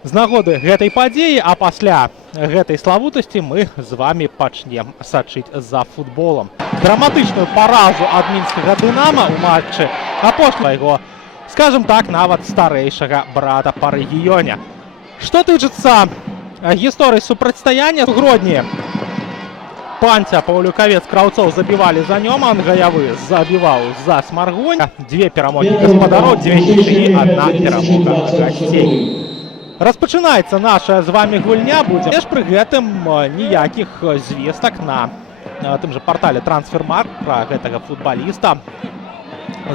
З нагоды гэтай падзеі, а пасля гэтай славутасці мы з вами пачнем сачыць за футболом. Драматычную паразу ад мінскага «Дынама» ў матчы апошняга, скажем так, нават старэйшага брата па рэгіёне. Што тычыцца гісторыі супрацьстаяння у Гродні, Панця, Паўлюкавец, Краўцоў забівалі за Нёман, Гаявы забіваў за Смаргонь. 2 перамогі гаспадароў, 2 нічыі, 1 перамога гасцей. Распачынаецца наша з вами гульня, будзе ж пры гэтым ніякіх звестак на тым жа партале Трансфермаркт пра гэтага футбаліста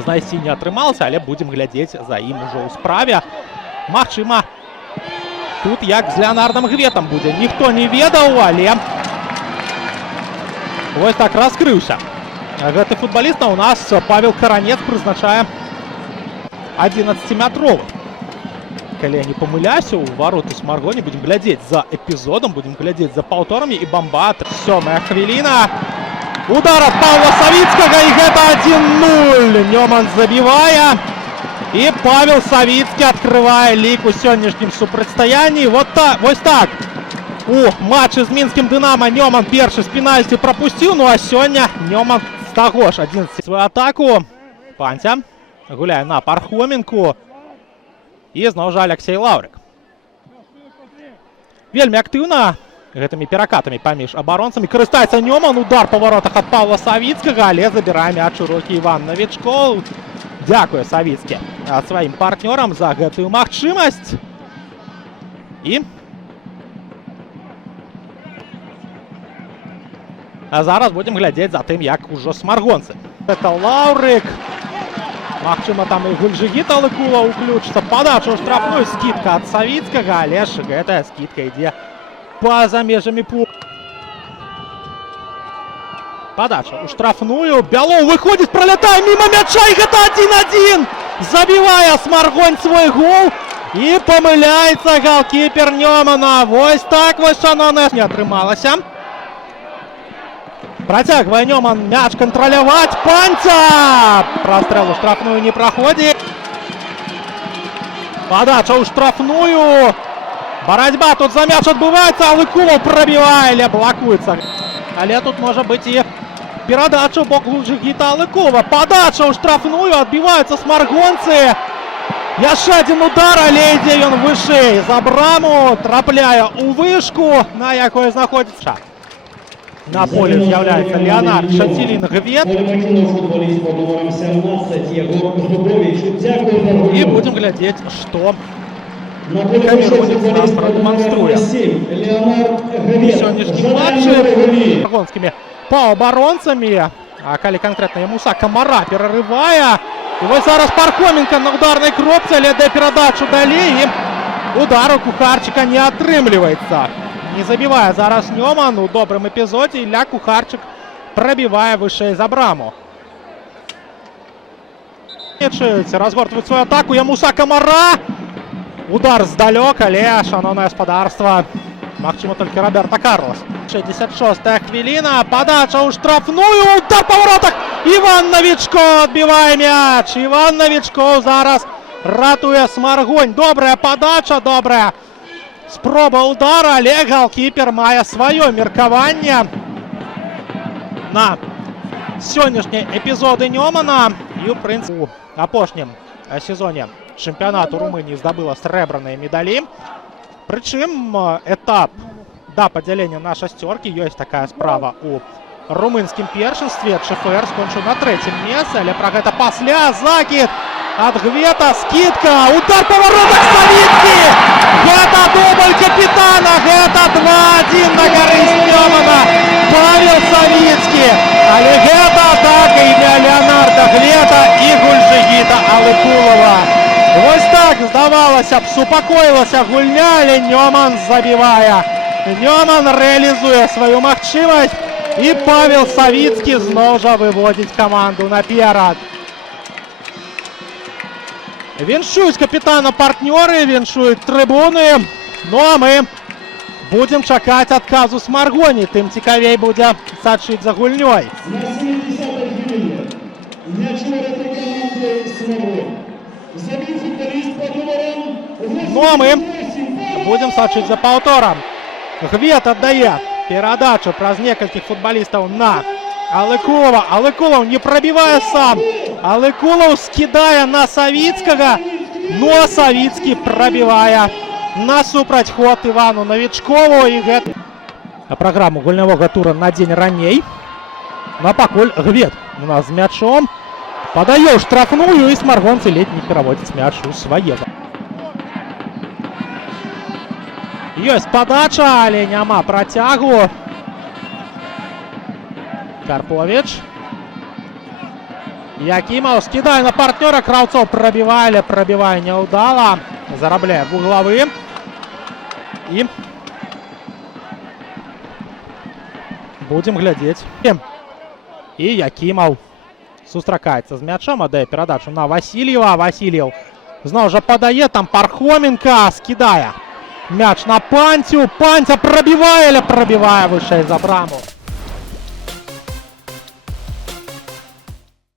знайсці не атрымалася, але будзем глядзець за ім ужо ў справе. Магчыма, тут як з Леонардом Гветам будзе, ніхто не ведаў, але вось так раскрыўся гэты футбаліст. У нас Павел Каранец прызначае 11-метровы. Калі я не памыляюся, у вароты Смаргоні будем глядзець за эпізодам, будем глядзець за паўторамі і бамбат. 7-я хвіліна. Удар ад Павла Савіцкага, і гэта 1-0. Нёман забівае. І Павел Савіцкі адкрывае лік у сённяшнім супрацьстаянні. Вось так. У матчы з мінскім «Дынама» Нёман першы з пенальці прапусціў, ну а сёння Нёман з таго ж 11 сваю атаку. Панця гуляе на Пархоменку. І зноў жа Алексей Лаўрык. Вельмі актыўна гэтымі перакатамі паміж абаронцамі карыстаецца Нёман. Удар па варотах ад Павла Савіцкага, але забірае мяч у рукі Іван Навічкоў. Дзякуе Савіцкі сваім партнёрам за гэтую магчымасць. І зараз будзем глядзець за тым, як ужо смаргонцы. Гэта Лаўрык. Магчыма, там і Гульжыгіт Алыкула ўключыцца. Падача ў штрафную, скідка ад Савіцкага, але ж гэтая скідка ідзе па-за межамі поля. Падача ў штрафную. Бялоў выходзіць, пролятае міма мяча, і гэта 1-1. Забівае Смаргонь свой гол і памыляецца галкіпер Нёмана. Вось так вось, шановныя, не атрымалася. Працягвае Нёман мяч кантраляваць. Панця! Прастрэл у штрафную не праходзіць. Падача ў штрафную. Барацьба тут за мяч адбываецца. Алыкулаў прабівае, але блакуецца. Але тут можа быць і перадача ў бок Гульжыгіта Алыкулава. Падача ў штрафную. Адбіваюцца смаргонцы. Яшчэ адзін удар, але ідзе ён вышэй за браму. Трапляе ў вышку, на якой знаходзіцца. На поле з'яўляецца Леонард Шацілін Гвет. І будзем глядзець, што камерунец нам прадэманструе. Сённяшні матчы смаргонскімі паўабаронцамі, а калі канкрэтна Муса Камара перарывае. І вось зараз Пархоменка на ударнай кропцы, але дае перадачу далей, і удар у Кухарчыка не атрымліваецца. Не забівае зараз Нёман у добрым эпізодзе, і ля Кухарчык прабівае вышэй за браму. Разгортваюць сваю атаку, Муса Камара. Удар здалёк, але шановнае гаспадарства, магчыма толькі Роберто Карлос. 66-я хвіліна, падача ў штрафную, удар па воротах. Іван Навічкоў адбівае мяч. Іван Навічкоў зараз ратуе Смаргонь. Добрая падача, добрая спроба удара, але галкіпер мае сваё меркаванне на сённяшнія эпізоды Нёмана. І, ў прынцыпе, у апошнім сезоне чэмпіянату Румыніі здабыла срэбраныя медалі. Прычым этап да падзялення на шасцёркі, ёсць такая справа у румынскім першынстве. ЧФР скончыў на 3-м месцы, але пра гэта пасля. Закід ад Гвета, скидка, удар па воротах Савіцкі. Гэта дубль капітана, гэта 2-1 на карысць Нёмана. Павел Савіцкі, але гэта атака імя Леонарда Гвета і Гульжыгіта Алыкулава. Вось так, здавалася б, супакоілася гульня, але Нёман забівае. Нёман рэалізуе сваю магчымасць, і Павел Савіцкі зноў жа выводзіць каманду наперад. Віншуюць капітана партнёры, віншуюць трыбуны. Ну а мы будзем чакаць адказу Смаргоні, тым цікавей будзе сачыць за гульнёй. Ну а мы Будем сачыць за паўторам. Гвет аддае перадачу праз некалькіх футбалістаў на Алыкулова. Алыкулов не пробивае сам. Алыкулов скидае на Савіцкага. Но Савіцкі пробивае насупраць ход Івану Новічкову. І гэта праграму гульнявога тура на дзень раней. Ну а пакуль Гвет у нас з мячом. Падае ў штрафную, і смаргонцы ледзь не пераводзяць мяч у свае. Ёсць падача, але няма працягу. Карпович. Якімаў скідае на партнёра. Краўцоў прабівае, але прабівае няўдала. Зарабляе вуглавы. І будзем глядзець. І Якімаў сустракаецца з мячом, аддае перадачу на Васильева. Васильев зноў жа падае, там Пархоменка скідае мяч на Панцю. Панця прабівае, але прабівае вышэй за браму.